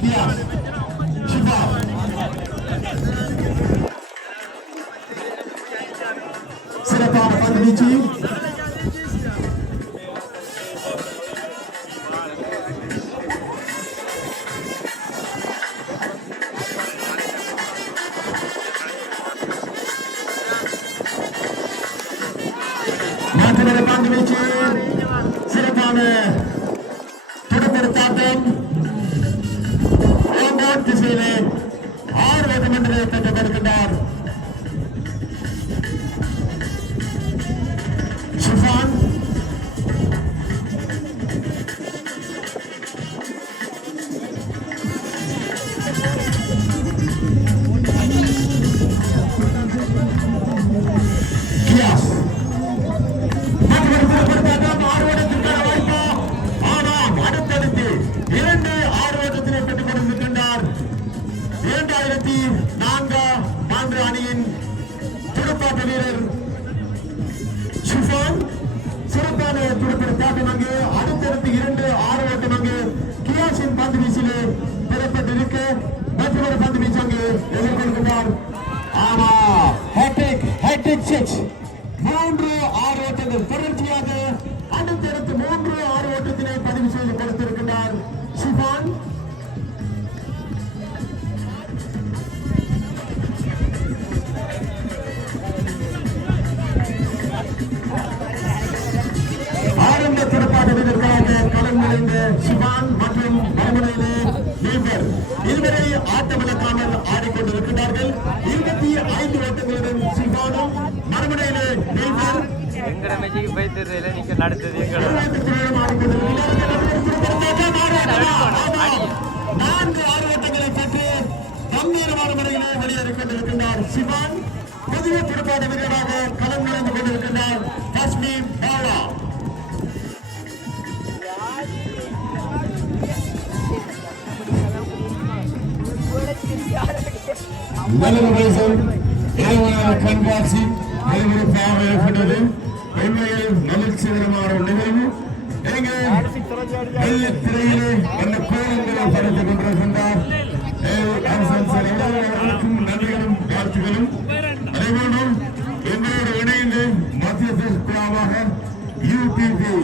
Gas Shifa சிறப்பான பந்து வீச்சு பந்து வீச்சு சிறப்பான துடுப்படுத்தாட்டம் திசையிலே 6 வெற்றிமன்றத்தை பெற்றிருக்கின்றார் ஷிஃபான் கியாஸ் அணியின் துடுப்பாட்ட வீரர் ஷிஃபான் சிறப்பான துடுப்பாட்டம் அங்கு அடுத்தடுத்து 2-6 ஓட்டம் அங்கு கியாஸின் பந்து வீச்சிலே பெறப்பட்டிருக்க மற்றொரு பந்து வீச்சு அங்கு எதிர்கொள்கிறார். ஆமா ஹேட்ரிக் சிக்ஸ் 3-6 ஓட்டங்கள் தொடர்ச்சியாக அடுத்தடுத்து 3-6 ஓட்டத்தினை பதிவு செய்து கொடுத்திருக்கிறார் ஷிஃபான். களம் நுழைந்த ஷிஃபான் மற்றும் மறுமுனையிலே நீபர் இதுவரை ஆட்டமிழக்காமல் ஆடிக்கொண்டிருக்கிறார்கள். 25 ஓட்டங்களுடன் ஷிஃபானும் மறுமுனையிலே நீபர் நான்கு 6 ஓட்டங்களை பெற்று கம்பீரமான முறையிலே வெளியேறிக் கொண்டிருக்கின்றார் ஷிஃபான். புதிய துடுப்பாட்ட வீரராக களம் நுழைந்து கொண்டிருக்கின்றார் ஹஸ்மி பாலா. கண்காட்சி ஏற்பட்டது. உண்மையில் மகிழ்ச்சிகரமான நிகழ்வு. திரையிலே அந்த கோலங்களை படைத்துக் கொண்டிருக்கின்றார். நன்றிகளும் வாழ்த்துகளும் அதேபோன்று எங்களோடு இணைந்து மத்திய யூடிபி